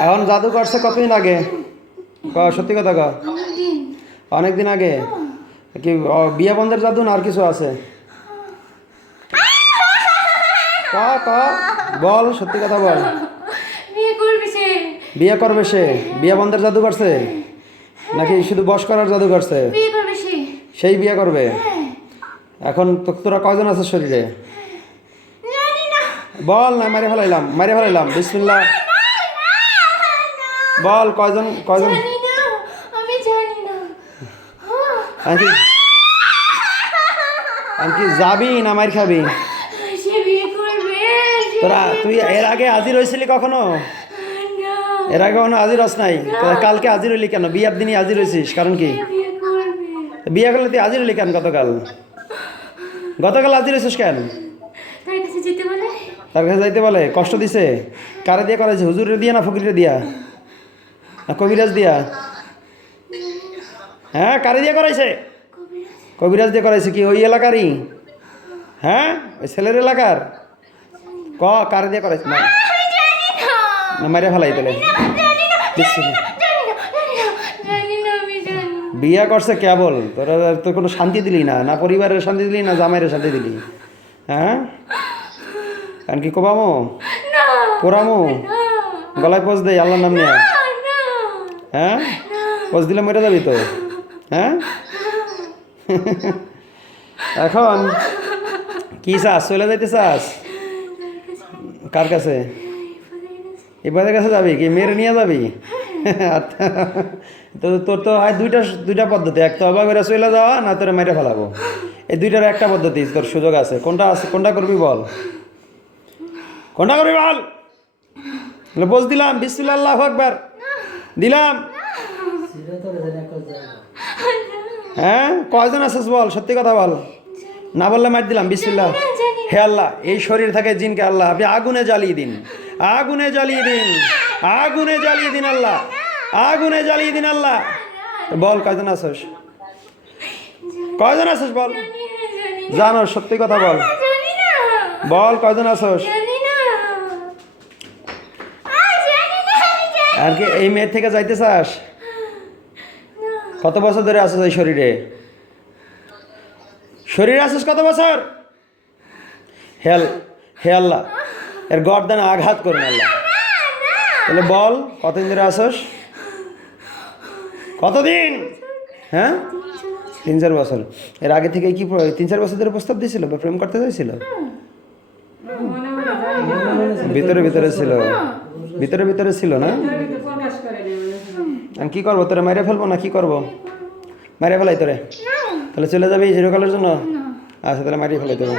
এখন জাদু করছে কতদিন আগে ক সত্যি কথা ক অনেক দিন আগে। কি বিয়ে বন্ধের জাদু আর কিছু আছে? ক ক বল সত্যি কথা বল। বিয়ে করবি সে। বিয়ে বন্ধের জাদু করছে? নাকি শুধু বস করার জাদু করছে? সেই বিয়ে করবে? এখন তো তোরা কয়জন আছে শরীরে? বল না মারে ফেলাইলাম মারে ফেলাইলাম। বিসমিল্লাহ। বল কয়জন কয়জন? আমি জানি না। আমি আমি কি যাবি না মার খাবি? সে বিয়ে করবে তোরা তুই এর আগে হাজির হয়েছিলি কখনো? এর আগে কখনো হাজির হস নাই? কালকে হাজির হইলি কেন? বিয়ার দিনই হাজির হয়েছিস কারণ কি? বিয়ে করলে তুই হাজির হইলি কেন গতকাল? গতকাল হাজির হয়েছিস কেন? তার কাছে যাইতে বলে? কষ্ট দিছে? কারে দিয়ে করাইছে? হুজুরে দিয়া না ফকিরে দিয়া? কবিরাজ দিয়া? হ্যাঁ কারে দিয়ে করাইছে? কবিরাজ দিয়ে করাইছে কি ওই এলাকারই? হ্যাঁ ওই ছেলের এলাকার? ক কারে দিয়ে করাইছে? না। আমি জানি না না মারে ফেলাই তাহলে বিয়া করছে কেবল তোরা তো কোনো শান্তি দিলি না না পরিবারের শান্তি দিলি না জামাইয়ের শান্তি দিলি? হ্যাঁ? কারণ কি কোবামো? পোড়ামো? গলায় পোজ দেই আল্লাহর নাম নিয়ে হ্যাঁ? পোজ দিলে মরে যাবি তো। হ্যাঁ? এখন, কি চাস? চলে যাইতে চাস? কার কাছে? এবারের কাছে যাবি কি? মেরে নিয়ে যাবি। তো তোর তো হয় দুইটা দুইটা পদ্ধতি। এক তো অবাক করে চলে যাওয়া, না তোরা মেরে ফেলাবো। এই দুইটার একটা পদ্ধতি তোর সুযোগ আছে। কোনটা আছে, কোনটা করবি বল? কোনটা করবি বল? বোঝ দিলাম, বিসমিল্লাহ আকবার। দিলাম। হ্যাঁ কয়জন আছিস বল? সত্যি কথা বল। না বললে মার দিলাম বিসমিল্লাহ। হে আল্লাহ এই শরীর থেকে জিনকে আল্লাহ। আপনি আগুনে জ্বালিয়ে দিন। আগুনে জ্বালিয়ে দিন। আগুনে জ্বালিয়ে দিন আল্লাহ। আগুনে জ্বালিয়ে দিন আল্লাহ। বল কয়জন আছিস? কয়জন আছিস বল? জানো সত্যি কথা বল। বল কয়জন আছিস জানি না আই জানি না আমি জানি আর কি এই মেয়ের থেকে যাইতে চাস কত বছর ধরে আছিস এই শরীরে? শরীরে আছিস কত বছর? হেল হে আল্লাহ এর গর্দানে আঘাত করুন আল্লাহ। তাহলে বল কতদিন ধরে আসস কতদিন? হ্যাঁ? তিন চার বছর। এর আগে থেকে কি তিন চার বছর ধরে প্রস্তাব দিয়েছিল বা প্রেম করতে চাইছিল? ভিতরে ভিতরে ছিল। ভিতরে ভিতরে ছিল না? আমি কি করব? তোরে মেরে ফেলব না কি করব? মেরে ফেলাই তোরে? তাহলে চলে যাবি চিরকালের জন্য? আচ্ছা তাহলে মারিয়ে ফেলাই তোরে।